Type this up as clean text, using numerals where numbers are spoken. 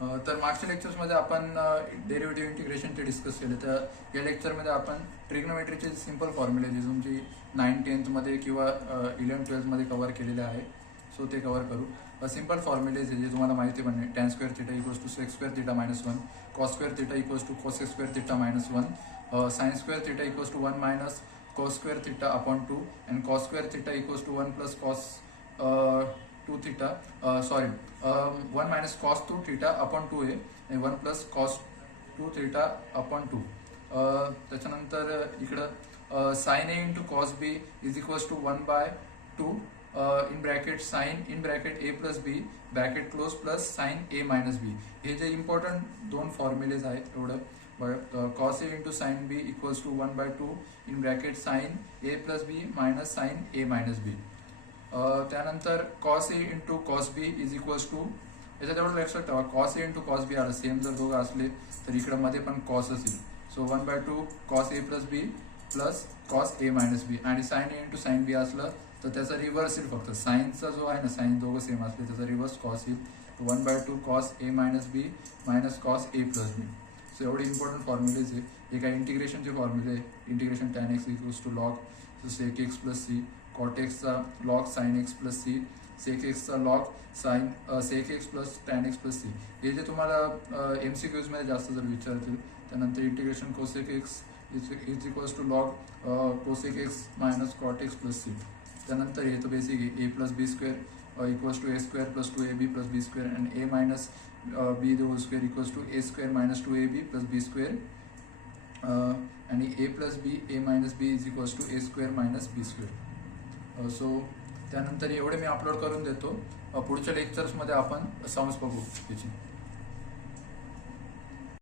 तर मागच्या लेक्चर्समध्ये आपण डेरिव्हेटिव्ह इंटिग्रेशनचे डिस्कस केले. तर या लेक्चरमध्ये आपण ट्रिग्नोमेट्रीचे सिंपल फॉर्म्युले जे तुमची 9th-10th मध्ये किंवा 11th-12th मध्ये कव्हर केलेले आहे, सो ते कव्हर करू. सिंपल फॉर्म्युले जे तुम्हाला माहिती पण आहे, tan square theta equals to sec square theta minus 1, cos square theta equals to cosec square theta minus 1, sine square theta equals to 1 minus cos square theta upon 2 and cos square theta equals to 1 plus cos 2 theta 1 minus cos 2 theta upon 2a and 1 plus cos 2 theta upon 2. त्याच्यानंतर इकडं sin a into cos b is equals to 1 by 2 in bracket sin in bracket a plus b bracket close plus sin a minus b. हे जे important दोन formulas आहेत एवढं cos a into sin b equals to 1 by 2 in bracket sin a plus b minus sin a minus b. त्यानंतर cos a into cos b is equals to, याच्यात एवढं लक्षात ठेवा, cos a into cos b आलं same जर दोघं असले तर इकडं मध्ये पण cos असेल. So 1 by 2 cos a plus b plus cos a minus b, आणि sin a into sin b असलं तर त्याचा रिव्हर्स येईल. फक्त साईनचा जो आहे ना, साईन दोघं सेम असले त्याचा रिव्हर्स cos येईल. 1 by 2 cos a minus b minus cos a plus b. So एवढे इम्पॉर्टंट फॉर्म्युलेज आहे. हे काय इंटिग्रेशनचे फॉर्म्युले आहे. Integration tan x equals to log sec x plus c, cot एक्सचा log sine x plus c, sec एक्सचा log sine sec x plus tan x plus c. हे जे तुम्हाला MCQमध्ये जास्त जर विचारतील. त्यानंतर integration cosec x is equals to log cosec x minus cot x plus c. त्यानंतर हे तो बेसिक आहे, a plus b square equals to a square plus 2ab plus b square and a minus b the whole square equals to a square minus 2ab plus b square आणि a प्लस b a minus b is equals to a square minus b square. So त्यानंतर एवढे मी upload करून देतो. पुढच्या लेक्चर्समध्ये आपण sums बघू त्याची.